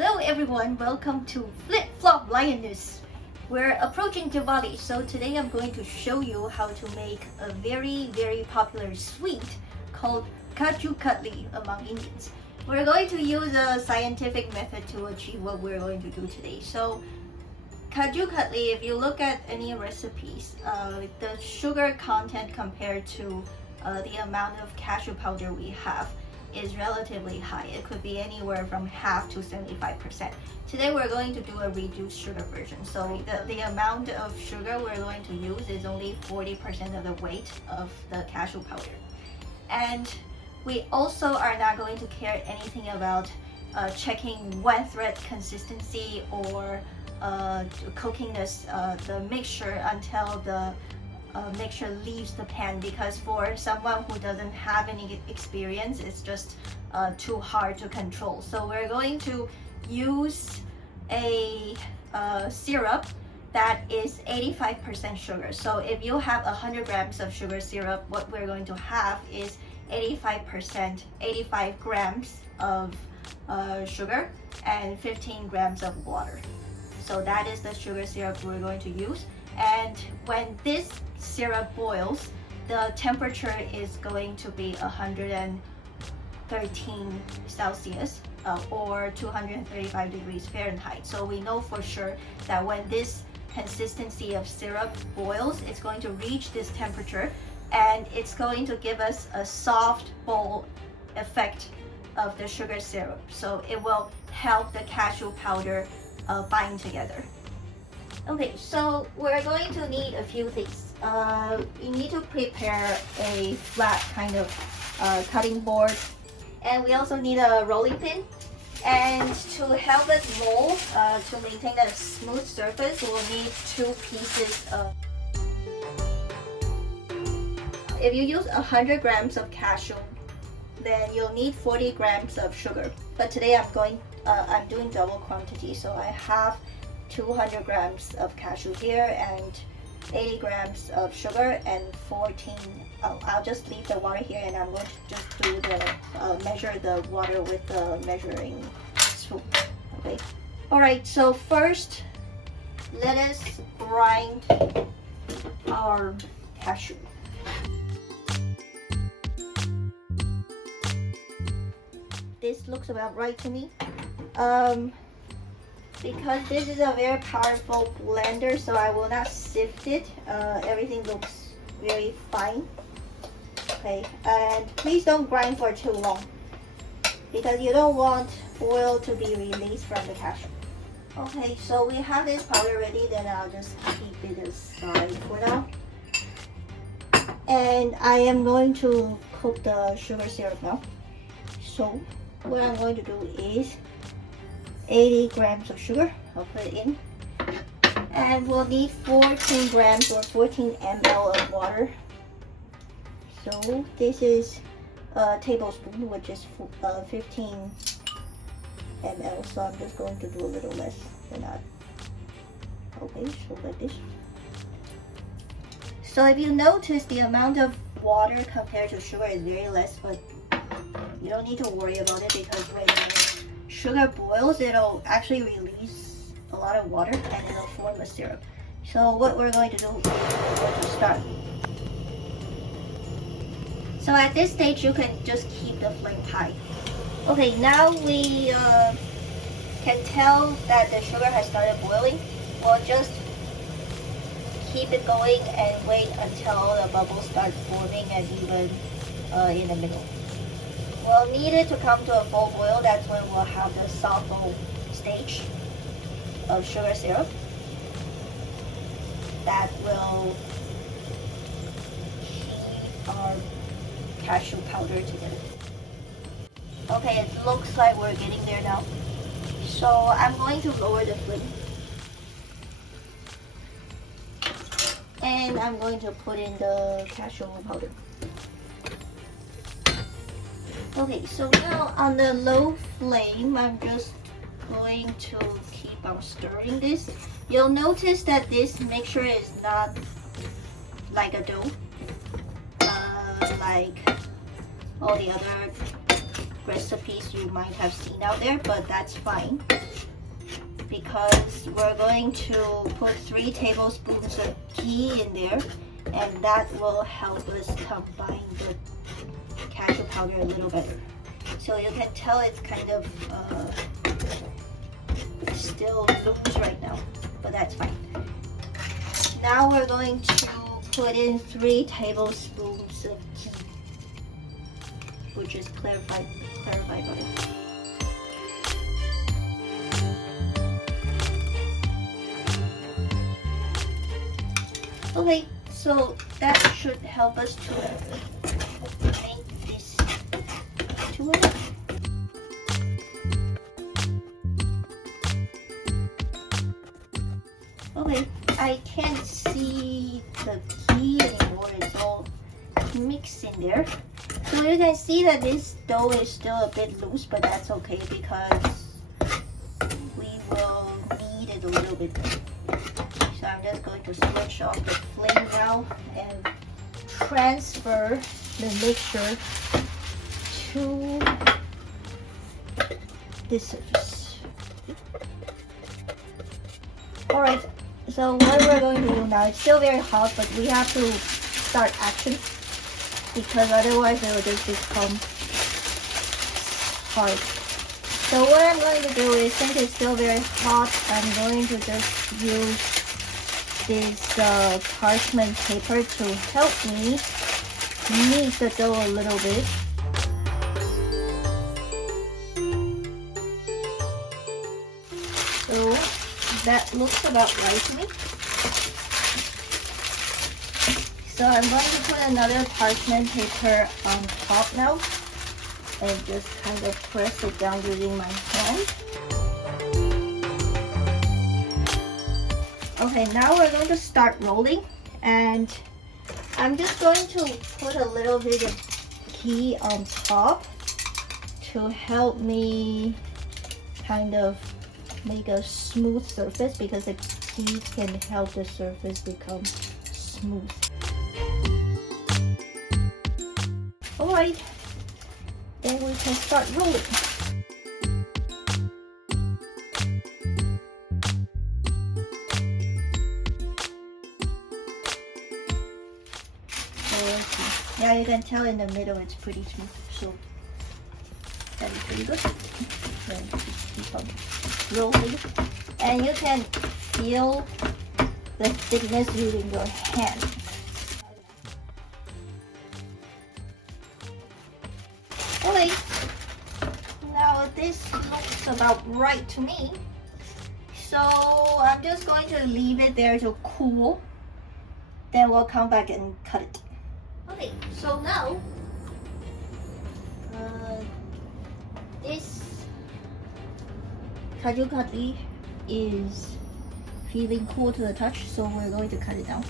Hello everyone, welcome to Flip Flop Lioness. We're approaching Diwali, so today I'm going to show you how to make a very popular sweet called Kaju Katli among Indians. We're going to use a scientific method to achieve what we're going to do today. So Kaju Katli, if you look at any recipes, the sugar content compared to the amount of cashew powder we have is relatively high. It could be anywhere from half to 75%. Today we're going to do a reduced sugar version. So the amount of sugar we're going to use is only 40% of the weight of the cashew powder. And we also are not going to care anything about checking wet thread consistency or cooking the mixture until the mixture leaves the pan, because for someone who doesn't have any experience, it's just too hard to control. So we're going to use a syrup that is 85% sugar. So if you have 100 grams of sugar syrup, what we're going to have is 85 grams of sugar and 15 grams of water. So that is the sugar syrup we're going to use. And when this syrup boils, the temperature is going to be 113 Celsius or 235 degrees Fahrenheit. So we know for sure that when this consistency of syrup boils, it's going to reach this temperature and it's going to give us a soft bowl effect of the sugar syrup. So it will help the cashew powder bind together. Okay, so we're going to need a few things. You need to prepare a flat kind of cutting board, and we also need a rolling pin. And to help us mold, to maintain a smooth surface, we'll need 2 pieces of. If you use 100 grams of cashew, then you'll need 40 grams of sugar. But today I'm doing double quantity, so I have 200 grams of cashew here and 80 grams of sugar and 14. I'll just leave the water here, and I'm going to just do the measure the water with the measuring spoon. Okay. All right. So first, let us grind our cashew. This looks about right to me. Because this is a very powerful blender, so I will not sift it. Everything looks very fine. Okay, and please don't grind for too long, because you don't want oil to be released from the cashew. Okay, so we have this powder ready, then I'll just keep it aside for now. And I am going to cook the sugar syrup now. So what I'm going to do is 80 grams of sugar, I'll put it in. And we'll need 14 grams or 14 ml of water. So this is a tablespoon, which is 15 ml. So I'm just going to do a little less than that. Okay, so like this. So if you notice, the amount of water compared to sugar is very less, but you don't need to worry about it, because when sugar boils, it'll actually release a lot of water and it'll form a syrup. So what we're going to do is we're going to start. So at this stage, you can just keep the flame high. Okay, now we can tell that the sugar has started boiling. We'll just keep it going and wait until the bubbles start forming and even in the middle. We'll need it to come to a full boil. That's when we'll have the soft bowl stage of sugar syrup that will keep our cashew powder together. Okay, it looks like we're getting there now. So I'm going to lower the flame. And I'm going to put in the cashew powder. Okay, so now on the low flame, I'm just going to keep on stirring this. You'll notice that this mixture is not like a dough, like all the other recipes you might have seen out there, but that's fine because we're going to put 3 tablespoons of ghee in there, and that will help us combine the cashew powder a little better. So you can tell it's kind of still loose right now, but that's fine. Now we're going to put in 3 tablespoons of ghee, which is clarified butter. Okay, so that should help us to make this to it. Okay, I can't see the ghee anymore. It's all mixed in there. So you can see that this dough is still a bit loose, but that's okay because we will knead it a little bit. So I'm just going to switch off the flame now and transfer the mixture to this surface. Alright, so what we're going to do now, it's still very hot, but we have to start action because otherwise it will just become hard. So what I'm going to do is, since it's still very hot, I'm going to just use this parchment paper to help me knead the dough a little bit. So that looks about right to me. So I'm going to put another parchment paper on top now and just kind of press it down using my hand. Okay, now we're going to start rolling, and I'm just going to put a little bit of ghee on top to help me kind of make a smooth surface because the ghee can help the surface become smooth. Alright, then we can start rolling. Yeah, you can tell in the middle it's pretty smooth, so that is pretty good. Then just keep on rolling, and you can feel the thickness using your hand. Okay, now this looks about right to me, so I'm just going to leave it there to cool, then we'll come back and cut it. Okay, so now this Kaju Katli is feeling cool to the touch, so we're going to cut it down.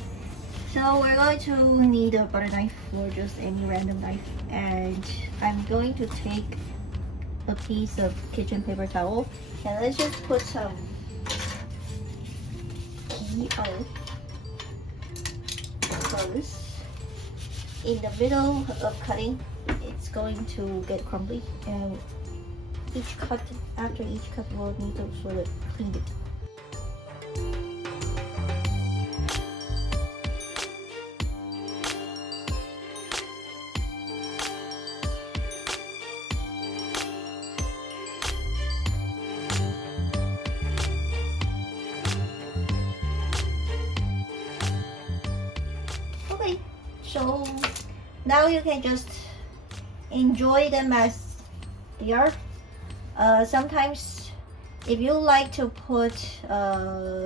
So we're going to need a butter knife or just any random knife, and I'm going to take a piece of kitchen paper towel and let's just put some ghee on it first. In the middle of cutting, it's going to get crumbly, and after each cut we'll need to sort of clean it. Okay, so now you can just enjoy them as they are. Sometimes if you like to put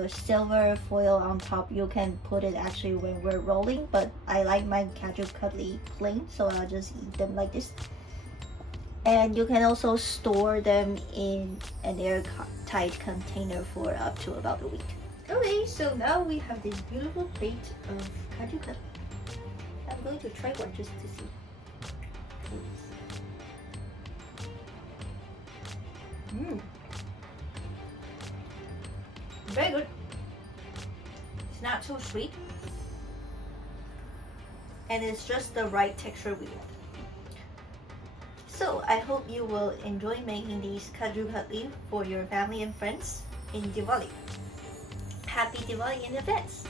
silver foil on top, you can put it actually when we're rolling, but I like my Kaju Katli plain, so I'll just eat them like this. And you can also store them in an airtight container for up to about a week. Okay, so now we have this beautiful plate of Kaju Katli. I'm going to try one just to see. Very good. It's not too sweet, and it's just the right texture we want. So I hope you will enjoy making these Kaju Katli for your family and friends in Diwali. Happy Diwali in advance!